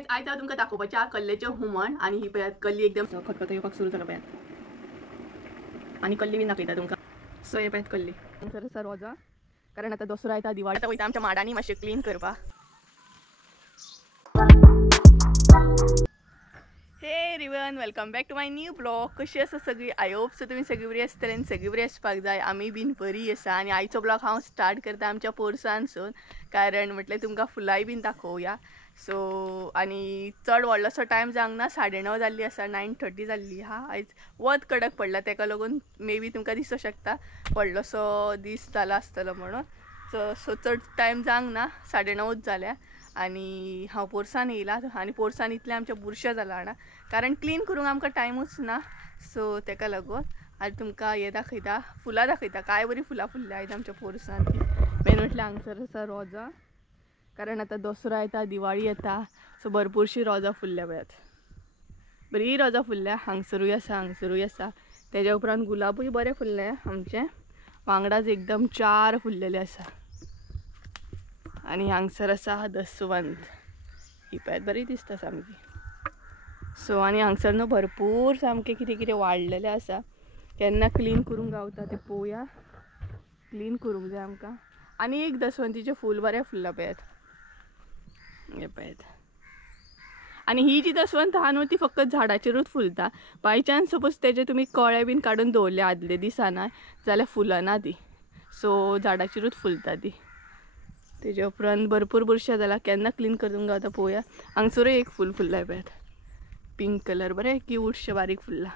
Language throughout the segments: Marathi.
गाइस आयज हांव तुमकां दाखोवपाचें कल्लेचें हुमण आणि ही पळयात कल्ली एकदम खतखतो येवपाक सुरू जाला पळयात आणि कल्ली बी दाखयता तुमकां। सो हे पळयात कल्ली सर रोजा कारण आता दसरो येता दिवाळी आतां वयता आमच्या माडांनी मातशें क्लीन करपाक। Hey everyone welcome back to my new blog. कशी आसा सगळी? आय होप सो तुमी सगळी बरी आसतली आनी सगळी बरी आसपाक जाय। आमी बीन बरी आसा आणि आयचो ब्लॉग हांव स्टार्ट करता आमच्या पोरसानसून कारण म्हटलें तुमकां फुलांय बीन दाखोवया। सो आणि चड व्हडलोसो टायम जावंक ना, 9:30 जाल्ली आसा, 9:30 जाल्ली हा। आयज वत कडक पडला तेका लागून मे बी तुमकां दिसूं शकता व्हडलोसो दीस जाला आसतलो म्हणून। सो चड टायम जावंक ना, 9:30 जाल्या आणि हांव पोरसान येयला आणि पोरसान इतलें आमच्या बुरशें जाला हांगा कारण क्लीन करूंक आमकां टायमूच ना। सो तेका लागून आयज तुमकां हे दाखयता, फुलां दाखयता। काय बरी फुलां फुल्ल्या आयज आमच्या पोरसान। मेन म्हटल्यार हांगसर आसा रोजां कारण आता दसरो येता, दिवाळी येता, सो भरपूरशी रोजां फुल्ल्या पळयात। बरी रोजां फुल्ल्या, हांगसरूय आसा तेज्या उपरांत गुलाबूय बरें फुल्ले आमचे, वांगडाच एकदम 4 फुल्लेले आसा। आणि हांगसर आसा दसवंत, ही पळयात बरी दिसता सामकी। सो आणि हांगसर न्हू भरपूर सामकें कितें कितें वाडलेलें आसा, केन्ना क्लीन करूंक गावता तें पळोवया। क्लीन करूंक जाय आमकां। आणि एक दसवंतीचें फूल बरें फुल्ला पळयात, हे पळयात। आणि ही जी दसवंत आहा न्हू ती फक्त झाडाचेरूच फुलता। बाय चान्स सपोज तेजे तुमी कळे बीन काडून दवरले आदले दिसाना जाल्यार फुलना ती। सो झाडाचेरूच फुलता ती। तेजे उपरांत भरपूर बुरशें जाला, केन्ना क्लीन करूंक गावता पळोवया। हांगसरूय एक फूल फुल्लाय पळयात, पिंक कलर बरें क्यूटशें बारीक फुल्ला।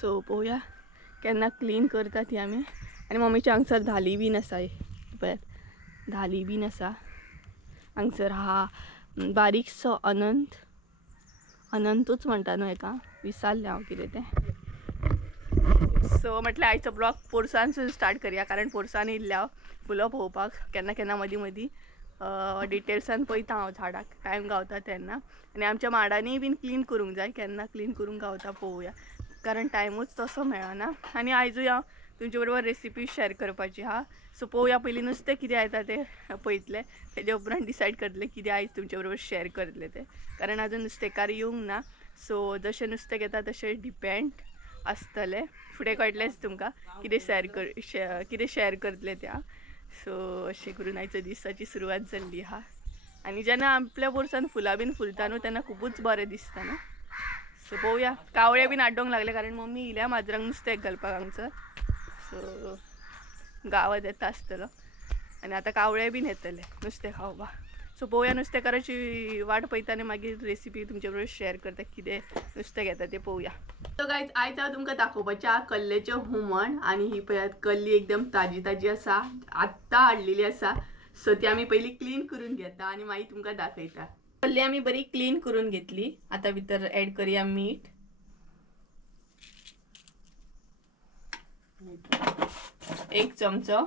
सो पळोवया केन्ना क्लीन करता ती आमी। आणि मम्मीच्या हांगसर धाली बीन आसा, पळयात धाली बीन आसा। हांगसर हा बारीकसो अनंतूच म्हणटा न्हू हेका, विसरलें हांव कितें तें। सो म्हटल्यार आयचो ब्लॉग पोरसानसून स्टार्ट करया कारण पोरसान येयल्ल्या फुलां पळोवपाक। केन्ना केन्ना मदीं मदीं डिटेल्सान पळयता हांव झाडाक टायम गावता तेन्ना। आणि आमच्या माडांनी बीन क्लीन करूंक जाय, केन्ना क्लीन करूंक गावता पळोवया कारण टायमूच तसो मेळना। आणि आयजूय हांव तुमचे बरोबर रेसिपी शेअर करपाची हा। सो पळोवया पयलीं नुस्तें कितें येता तें पळयतलें, तेजे उपरांत डिसायड करतलें कितें आयज तुमचे बरोबर शेअर करतलें तें कारण आजून नुस्तेकार येवंक ना। सो जशें नुस्तें घेता तशें डिपेंड आसतलें, फुडें कळटलेंच तुमकां कितें शेअर करतलें तें। सो अशें करून आयच्या दिसाची सुरवात जाल्ली आहा। आणि जेन्ना आपल्या पोरसान फुलां बीन फुलता न्हू तेन्ना खूबच बरें दिसता न्हू। सो पळोवया, कावळे बीन आड्डोंक लागले कारण मम्मी येयल्या माजरांक नुस्तें घालपाक हांगसर। सो गावात येता आसतलो आणि आता कावळे बीन येतले नुस्तें खावपाक। सो पळोवया नुस्तेकाराची वाट पळयता आनी मागीर रेसिपी तुमचे बरोबर शेअर करता कितें नुस्तें घेता तें पळोवया। सो गायज आयज हांव तुमकां दाखोवपाचें कल्लेचें हुमण आणि ही पळयात कल्ली एकदम ताजी ताजी आसा, आत्तां हाडलेली आसा। सो ती आमी पयलीं क्लीन करून घेता आणि मागीर तुमकां दाखयता। कल्ली आमी बरी क्लीन करून घेतली, आता भितर ऍड करूया मीठ, 1 चमचो।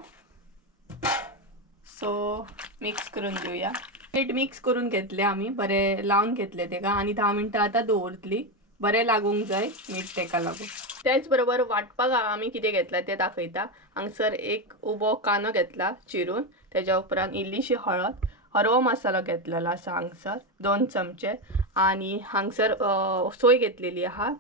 सो मिक्स करून घेऊया। मीठ मिक्स करून घेतले आमी, बरें लावन घेतले तेका आणि 10 मिनटां आता दवरतली, बरें लागूंक जाय मीठ तेका लागून। त्याच बरोबर वाटपाक आमी कितें घेतला ते दाखयता। हांगसर एक उबो कांदो घेतला चिरून, तेज्या उपरांत इल्लीशी हळद, हरवो मसालो घेतलेलो आसा हांगसर 2 चमचे। आणि हांगसर सोय घेतलेली आहा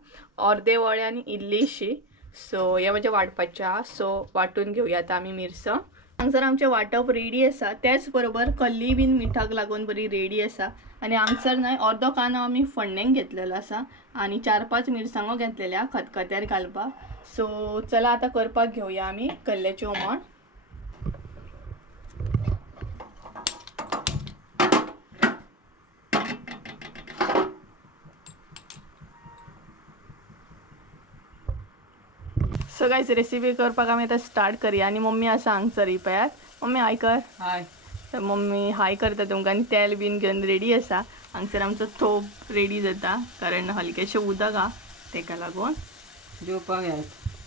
अर्दे वळे आनी इल्लीशी। सो हे म्हणजे वाटपाचें आहा। सो वाटून घेवया आता आमी मिरसांग। हांगसर आमचें वाटप रेडी आसा, त्याच बरोबर कल्ली बीन मिठाक लागून बरी रेडी आसा। आणि हांगसर न्हय अर्दो कांदो आमी फोण्णेंक घेतलेलो आसा आणि 4-5 मिरसांगो घेतलेल्या खतखत्यार घालपाक। सो चला आता करपाक घेवया आमी कल्ल्याचें हुमण। सो गाइस रेसिपी करपाक आमी आतां स्टार्ट करया। आणि मम्मी आसा हांगसर, ही पळयात मम्मी हाय कर। हाय। तर मम्मी हाय करता तुमकां आणि तेल बीन घेवन रेडी आसा। हांगसर आमचो तोप रेडी जाता कारण हलकेशें उदक हा तेका लागून जेवपाक येता।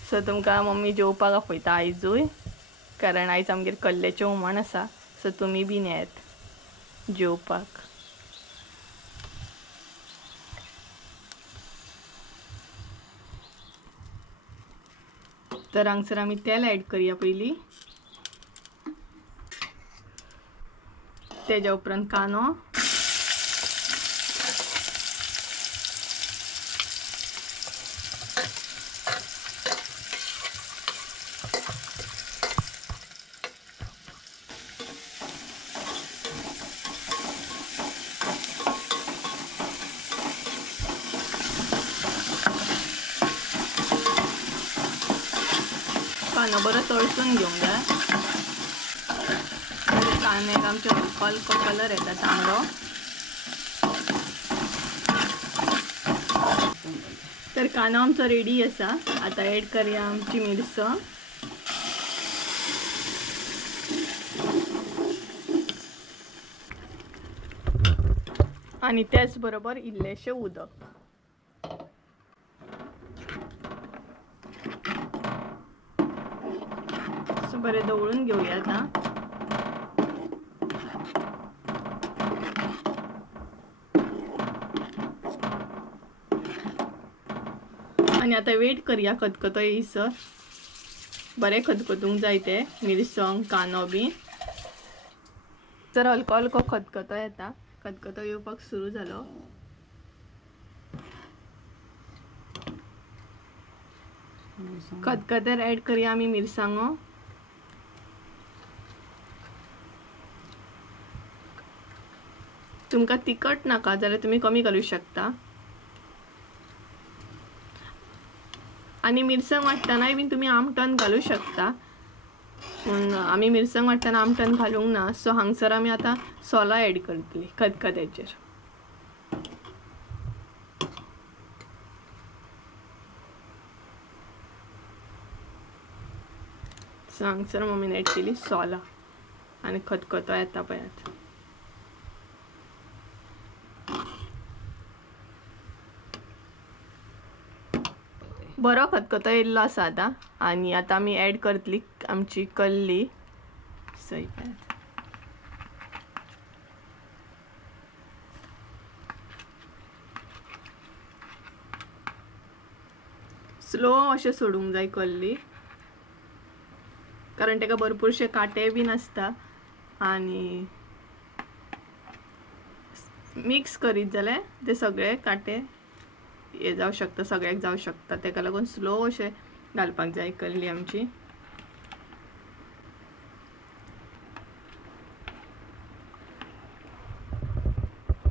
सो तुमकां मम्मी जेवपाक आपयता आयजूय कारण आयज आमगेर कल्ल्याचें हुमण आसा। सो तुमी बीन येयात जेवपाक। तर हांगसर आमी तेल ऍड करया पयलीं। तेज्या उपरांत कांदो, कांदो बरो तळसून घेवंक जाय. कांद्याक आमचे हलको कलर येता तांबडो. तर कांदो आमचो रेडी आसा. आता ऍड करूया आमची मिरसांग. आणि त्याच बरोबर इल्लेशें उदक. बरें दवळून घेवया आता. आणि आता वेट करूया खतखतो येयसर. बरें खतखतूंक जाय ते मिरसांग कांदो बी. तर हलको हलको खतखतो येता. खतखतो येवपाक सुरू जालो. खतखत्यार ऍड करूया आमी मिरसांगो. तुमकां तिखट नाका जाल्यार तुम्ही कमी करू शकता. आणि मिरसांग वाटतानाय बीन तुम्ही आमटण घालू शकता. आमी मिरसांग वाटताना आमटण घालूंक ना. सो हांगसर आमी आता सोला ऍड करतली खतखत्याचेर. सो हांगसर मम्मीन ऍड केली सोला. आणि खतखतो येता पळयात. बरो खतखतो येयल्लो आसा आता. आणि आता आमी ऍड करतली आमची कल्ली. सई स्लो अशें सोडूंक जाय कल्ली. कारण तेका भरपूरशे कांटे बीन आसता. आणि मिक्स करीत जाल्यार ते सगळे कांटे हे जावं शकता. सगळ्याक जावं शकता. तेका लागून स्लो अशें घालपाक जाय कल्ली आमची.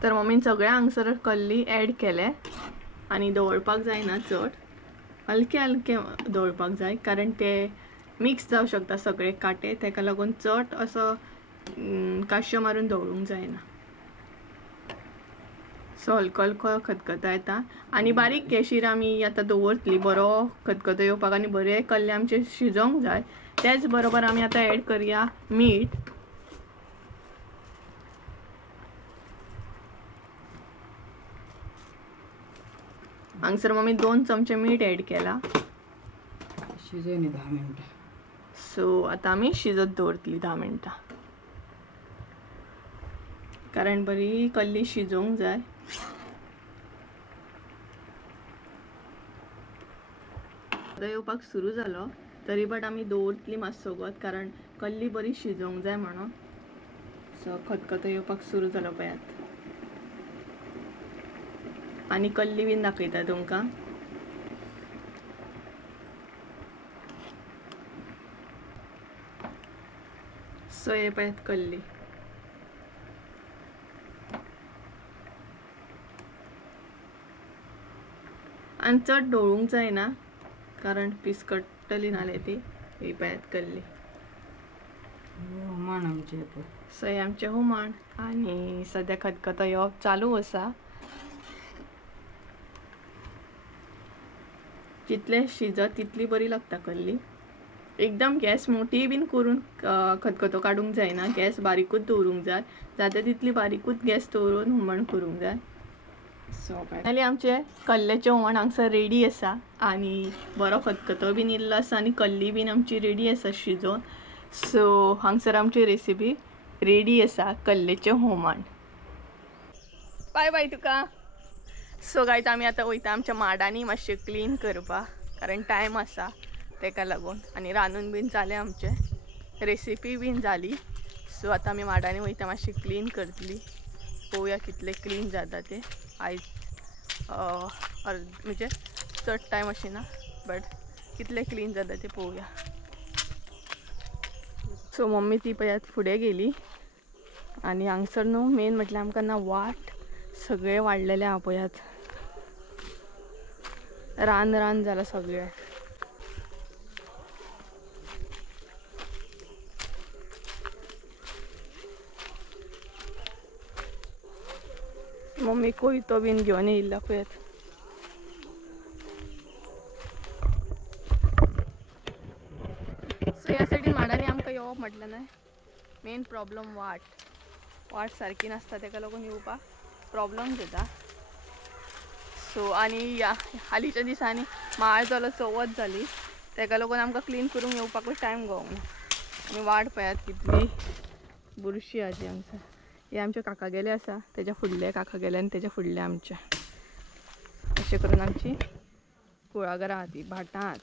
तर मम्मीन सगळ्या हांगसर कल्ली ऍड केले. आणि दवळपाक जायना चड. हलके हलके दवळपाक जाय. कारण ते मिक्स जावं शकता सगळे कांटे. तेका लागून चड असो काश्यो मारून दवळूंक जायना. सो हलको हलको खतखतो येता. आणि बारीक गॅशीर आमी आता दवरतली बरो खतखतो येवपाक. आणि बरे कल्ले आमचे शिजोंक जाय. त्याच बरोबर आमी आता ऍड करूया मीठ. हांगसर मम्मी 2 चमचे मीठ ऍड केला. शिजोयनी 10 मिनटां. सो आता आमी शिजत दवरतली 10 मिनटां. कारण बरी कल्ली शिजोंक जाय. येवपाक सुरू जालो तरी बट आमी दवरतली मातसो वगत. कारण कल्ली बरी शिजोंक जाय म्हणून. सो खतखतो येवपाक सुरू जालो पळयात. आणि कल्ली बीन दाखयता तुमकां. सो हे पळयात कल्ली. आणि चड ढवळूंक जायना. कारण पिसकटली नाले ती. ही पळयात कल्ली. हुमण आमचे. सो हे आमचे हुमण. आणि सद्या खतखतो येवप चालू आसा. जितले शिजत तितली बरी लागता कल्ली. एकदम गॅस मोठी बीन करून खतखतो काडूंक जायना. गॅस बारीकूच दवरूंक जाय. जाता तितली बारीकूच गॅस दवरून हुमण करूंक जाय. सो फायनली आमचे कल्ल्याचे हुमण हांगसर रेडी आसा. आणि बरो खतखतो बीन इल्लो आसा. आणि कल्ली बीन आमची रेडी आसा शिजोवन. सो हांगसर आमची रेसिपी रेडी आसा कल्लेचे हुमण. बाय बाय तुका. सो गायज आमी आतां वयता आमच्या माडांनी मातशें क्लीन करपाक. कारण टायम आसा तेका लागून. आणि रांदून बीन जालें आमचें. रेसिपी बीन जाली. सो आता आमी माडांनी वयता मातशी क्लीन करतली. पळोवया कितले क्लीन जाता ते आयज. म्हणजे चड टायम अशी ना बट कितले क्लीन जाता ते पळोवया. सो मम्मी ती पळयात फुडें गेली आनी हांगसर न्हू मेन म्हटल्यार आमकां ना वाट सगळे वाडलेले आहा पळयात. रान रान जाला सगळे. मम्मी कोयतो बीन घेवन येयल्ला पळयात. सो ह्या सायडीन माडांनी आमकां येवप म्हटलं न्हय मेन प्रॉब्लम वाट सारकी नासता तेका लागून येवपाक प्रॉब्लम जाता. सो आनी हालींच्या दिसांनी माळ जालो चवथ जाली तेका लागून आमकां क्लीन करून येवपाकूच टायम गावूंक ना. आनी वाट पळयात कितली बुरशी आहा ती हांगसर. हे आमचे काका गेले आसा, तेच्या फुडले काका गेले आनी तेच्या फुडले आमचे. अशें करून आमची कुळागरां आहा ती भाटां आहात.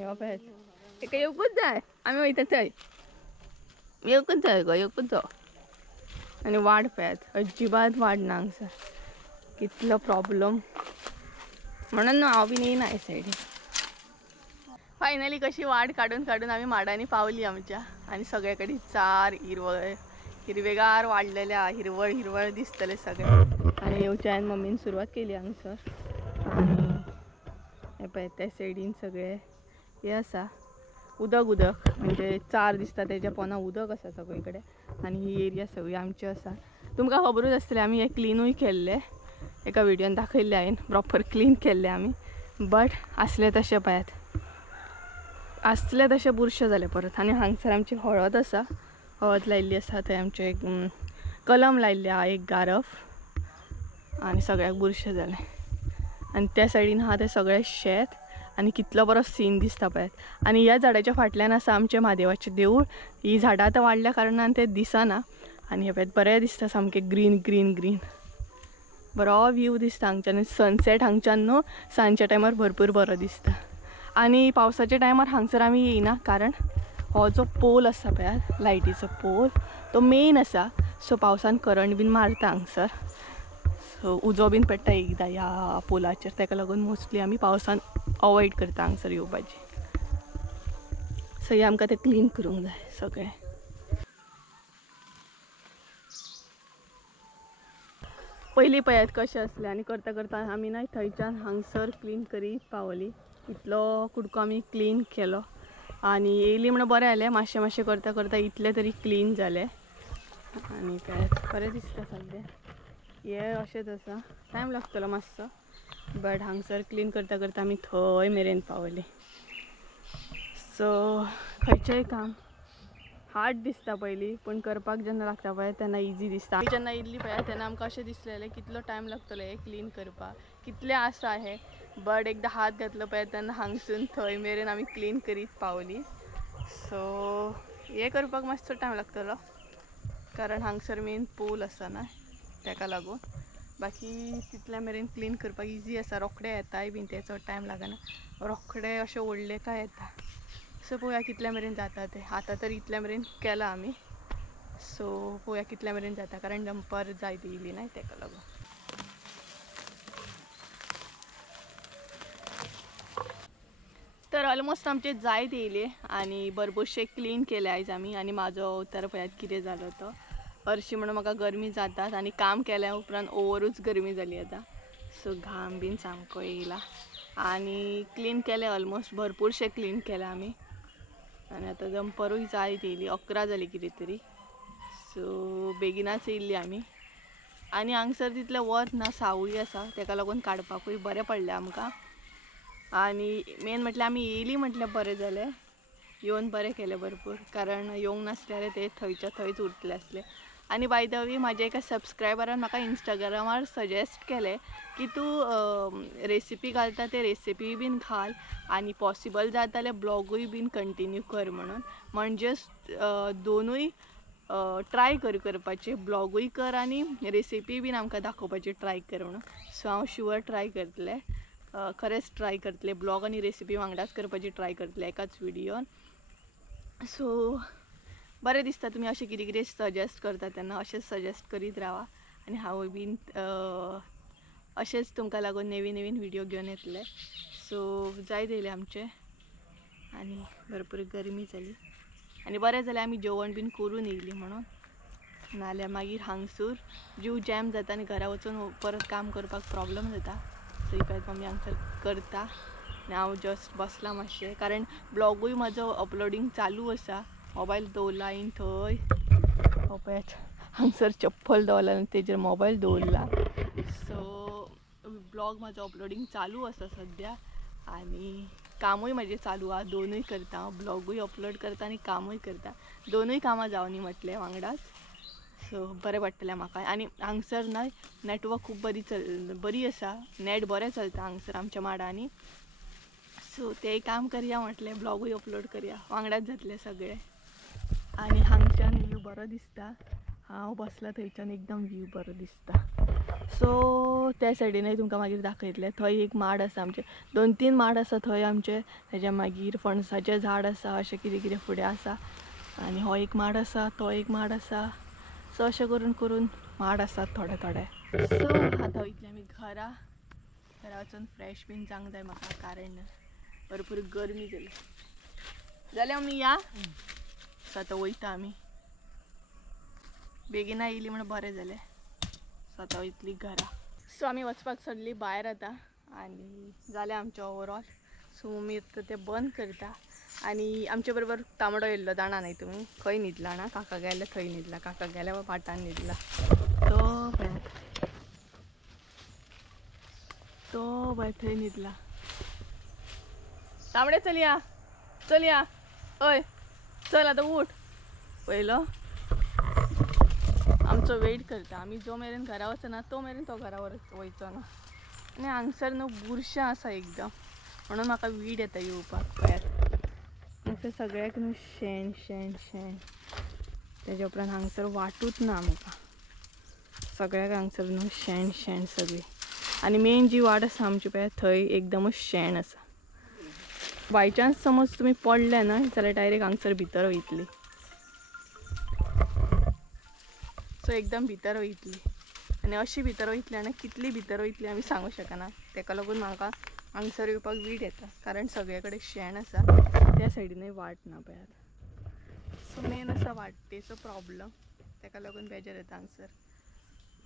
यो पळयात एका येवकूच जाय. आमी वयता थंय येवकूच जाय गो येवकूच जाय. आनी वाट पळयात अजिबात वाट ना हांगसर. कितलो प्रॉब्लम म्हणून न्हू हांव बीन येयना हे सायडीन. फायनली कशी वाट काडून काडून आमी माडांनी पावली आमच्या. आनी सगळे कडेन चार हिरवेगार वाडलेले आहा. हिरवळ हिरवळ दिसतले सगळे. आनी येवच्यान मम्मीन सुरवात केली हांगसर. आनी हे पळय त्या सायडीन सगळे हे आसा उदक म्हणजे चार दिसता तेच्या पोंदा उदक आसा सगळे कडेन. आनी ही एरिया सगळी आमची आसा. तुमकां खबरूच आसतलें आमी हे क्लिनूय केल्ले. एका व्हिडियोन दाखयल्ले हांवें प्रॉपर क्लीन केल्ले आमी. बट आसले तशें पळयात आसले तशे बुरशे जाले परत. आनी हांगसर आमची हळद आसा. हळद लायिल्ली आसा. थंय आमचे एक कलम लायिल्ले आहा एक गारफ. आनी सगळ्याक बुरशे जाले. आनी त्या सायडीन आहा ते सगळे शेत. आनी कितलो बरो सीन दिसता पळयात. आनी ह्या झाडाच्या फाटल्यान आसा आमचें म्हादेवाचें देवूळ. ही झाडां आतां वाडल्या कारणान ते दिसना. आनी हे पळयात बरें दिसता सामकें ग्रीन ग्रीन ग्रीन. बरो व्यू दिसता हांगच्यान. सनसेट हांगच्यान न्हू सांजच्या टायमार भरपूर बरो दिसता. आनी पावसाच्या टायमार हांगसर आमी येयना कारण हो जो पोल आसा पळयात लायटीचो पोल तो मेन आसा. सो पावसान करंट बीन मारता हांगसर. सो उजो बीन पडटा एकदां ह्या पोलाचेर. तेका लागून मोस्टली आमी पावसान अवॉयड करता हांगसर येवपाची. सो हे आमकां ते क्लीन करूंक जाय सगळे. पयलीं पळयात कशें आसलें. आनी करता करता आमी ना थंयच्यान हांगसर क्लीन करीत पावली. इतलो कुडको आमी क्लीन केलो. आनी येयली म्हणून बरें जालें. मातशें मातशें करता करता इतले तरी क्लीन जाले. आनी पळयात बरें दिसता सगळें. हे अशेंच आसा. टायम लागतलो मातसो बट हांगसर क्लीन करता करता आमी थंय मेरेन पावली. सो खंयचेंय काम हार्ड दिसता पयलीं पूण करपाक जेन्ना लागता पळय तेन्ना इजी दिसता. जेन्ना इल्ली पळय तेन्ना आमकां अशें दिसलेलें कितलो टायम लागतलो हे क्लीन करपाक. कितलें आसा हे. बट एकदां हात घातलो पळय तेन्ना हांगसून थंय मेरेन आमी क्लीन करीत पावली. सो हे करपाक मातसो टायम लागतलो कारण हांगसर मेन पोल आसा ना तेका लागून. बाकी तितल्या मेरेन क्लीन करपाक इजी आसा. रोखडे येताय बीन ते चड टायम लागना. रोखडे अशें ओडले काय येता. सो पळोवया कितल्या मेरेन जाता ते. आतां तर इतल्या मेरेन केला आमी. सो पळोवया कितल्या मेरेन जाता कारण डंपर जाय ती येयली ना तेका लागून. तर ऑलमोस्ट आमचे जायत येयले आनी भरपूरशे क्लीन केले आयज आमी. आनी म्हाजो उतर पळयात कितें जालो तो. हरशीं म्हणून म्हाका गरमी जातात आनी काम केल्या उपरांत ओवरूच गरमी जाली आतां. सो घाम बीन सामको येयला. आनी क्लीन केले ऑलमोस्ट भरपूरशे क्लीन केले आमी. आनी आतां दंपरूय जायत येयली. 11 जाली कितें तरी. सो बेगिनाच येयल्ली आमी. आनी हांगसर तितलें वत ना सावळी आसा तेका लागून काडपाकूय बरें पडलें आमकां. आनी मेन म्हटल्यार आमी येयली म्हटल्यार बरें जालें. येवन बरें केलें भरपूर कारण येवंक नासलें ते थंयच्या थंयच उरतले आसले. आनी बाय द वे म्हाज्या एका सबस्क्रायबरान म्हाका इंस्टाग्रामार सजेस्ट केलें की तूं रेसिपी घालता ते रेसिपी बीन घाल आनी पॉसिबल जाता जाल्यार ब्लॉगूय बीन कंटिन्यू कर म्हणून. म्हणजे दोनूय ट्राय करपाचे. ब्लॉगूय कर आनी रेसिपी बीन आमकां दाखोवपाची ट्राय कर म्हणून. सो हांव शुअर ट्राय करतलें. खरेंच ट्राय करतलें. ब्लॉग आनी रेसिपी वांगडाच करपाची ट्राय करतलें एकाच व्हिडियोन. सो बरें दिसता तुमी अशें कितें कितें सजेस्ट करता तेन्ना अशेंच सजेस्ट करीत रावा आनी हांवूय बीन अशेंच तुमकां लागून नवीन नवीन व्हिडिओ घेवन येतले. सो जायत येयले आमचे आनी भरपूर गरमी जाली आनी बरें जालें आमी जेवण बीन करून येयली म्हणून, नाल्यार मागीर हांगसूर जीव जॅम जाता आनी घरा वचून परत काम करपाक प्रॉब्लम जाता. सो ही पळय आमी हांगसर करता आनी हांव जस्ट बसलां मातशें, कारण ब्लॉगूय म्हाजो अपलोडींग चालू आसा. मोबायल दवरला हांवें थंय, हो पळयात हांगसर चप्पल दवरला आनी तेजेर मोबायल दवरला. सो ब्लॉग म्हाजो अपलोडींग चालू आसा सद्या आनी कामूय म्हाजें चालू आहा. दोनूय करता हांव, ब्लॉगूय अपलोड करता आनी कामूय करता. दोनूय कामां जावनी म्हटलें वांगडाच. सो बरें पडटलें म्हाका. आनी हांगसर न्हय नॅटवर्क खूब बरी आसा, नॅट बरें चलता हांगसर आमच्या माडांनी. सो तें काम करया म्हटलें, ब्लॉगूय अपलोड करया, वांगडाच जातलें सगळें. आनी हांगच्यान व्यू बरो दिसता, हांव बसलां थंयच्यान एकदम व्यू बरो दिसता. सो त्या सायडीनय तुमकां मागीर दाखयतलें. थंय एक माड आसा आमचे, 2-3 माड आसा थंय आमचे. तेज्या मागीर फणसाचें झाड आसा, अशें कितें कितें फुडें आसा. आनी हो एक माड आसा, तो एक माड आसा. सो अशें करून करून माड आसात थोडे थोडे. सो आतां वयतलीं आमी घरा वचून फ्रेश बीन जावंक जाय म्हाका, कारण भरपूर गरमी जाली. जाल्यार आमी या. सो आतां वयता आमी, बेगीन येयली म्हणून बरें जालें. सो आतां वयतलीं घरा. सो आमी वचपाक सोडली भायर आतां आनी जालें आमचें ओवरऑल. सो मी आतां तें बंद करता. आनी आमचे बरोबर तांबडो येयल्लो जाणा न्हय तुमी, खंय न्हिदला ना, काका गेले थंय न्हिदला, काका गेल्या पाटान न्हिदला. तो पळय थंय न्हिदला. तांबडे चल या, चल या, हय चल आतां उठ. पळयलो आमचो वेट करता. आमी जो मेरेन घरा वचना तो मेरेन तो घरा वयचो ना. आनी हांगसर न्हू बुरशें आसा एकदम, म्हणून म्हाका वीड येता येवपाक. पळयात हांगसर सगळ्याक न्हू शेण शेण शेण. तेज्या उपरांत हांगसर वाटूच ना म्हाका, सगळ्याक हांगसर न्हू शेण शेण सगळी. आनी मेन जी वाट आसा आमची पळय थंय एकदमच शेण आसा. बाय चान्स समज तुमी पडले ना जाल्यार डायरेक्ट हांगसर भितर वयतली. सो एकदम भितर वयतली आनी अशी भितर वयतली आनी कितली भितर वयतली आमी सांगू शकना. तेका लागून म्हाका हांगसर येवपाक वीट येता, कारण सगळे कडेन शेण आसा, त्या सायडीनय वाट ना पळयात. सो मेन आसा वाटेचो प्रॉब्लम, तेका लागून बेजार येता हांगसर.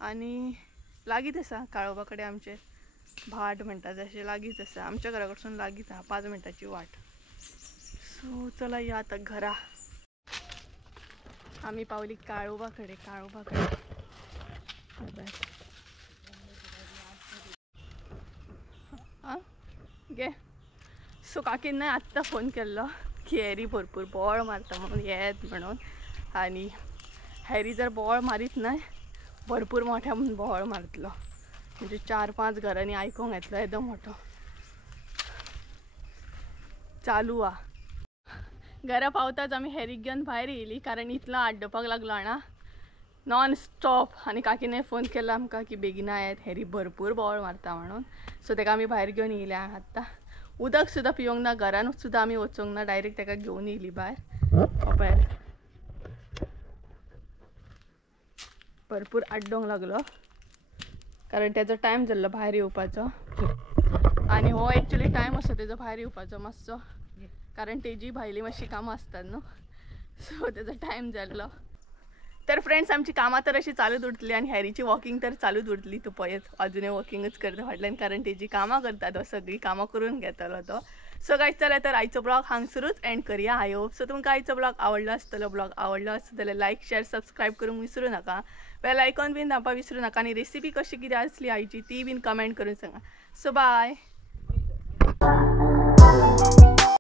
आनी लागींच आसा काळोबा कडेन आमचे भाट म्हणटा तशें लागींच आसा, आमच्या घरा कडसून लागींच आहा, 5 मिनटाची वाट. सो चला या आतां घरा. आमी पावली काळोबा कडेन. काळोबा कडेन आं गे. सो काकीन न्हय आत्तां फोन केल्लो की हॅरी भरपूर बोवाळ मारता म्हणून येत म्हणून. आनी हॅरी जर बोवाळ मारीत न्हय भरपूर मोठ्या बोवाळ मारतलो, म्हणजे 4-5 घरांनी आयकोंक येतलो येदो मोठो. चालू आ. घरा पावताच आमी हॅरीक घेवन भायर येयली, कारण इतलो आड्डुपाक लागलो जाणा नॉन स्टॉप. आनी काकीने फोन केला आमकां की बेगिना येत, हॅरी भरपूर बोवाळ मारता म्हणून. सो तेका आमी भायर घेवन येयले. आतां उदक सुद्दां पिवंक ना, घरान सुद्दां आमी वचोंक ना, डायरेक्ट तेका घेवन येयली भायर. पळय भरपूर आड्डोंक लागलो, कारण तेजो टायम जाल्लो भायर येवपाचो. आनी हो एक्चुली टायम असो तेजो भायर येवपाचो मातसो, कारण तेजी भायली मातशी कामां आसतात न्हू. सो तेजो टायम जाल्लो. तर फ्रेंड्स आमची कामां तर अशी चालूच उरतली आनी हॅरीची वॉकिंग तर चालूच उरतली. तू पळयत अजुनूय वॉकिंगच करता फाटल्यान, कारण तेजी कामां करता तो, सगळी कामां करून घेतलो तो. सो गायज चला तर आयचो ब्लॉग हांगसरूच एंड करूया. आय होप सो तुमकां आयचो ब्लॉग आवडलो आसतलो. ब्लॉग आवडलो आसता जाल्यार लायक शेअर सबस्क्राईब करूंक विसरू नका. बेल आयकॉन बीन दाबपाक विसरू नका. आनी रेसिपी कशी कितें आसली आयची ती बीन कमेंट करून सांगा. So bye.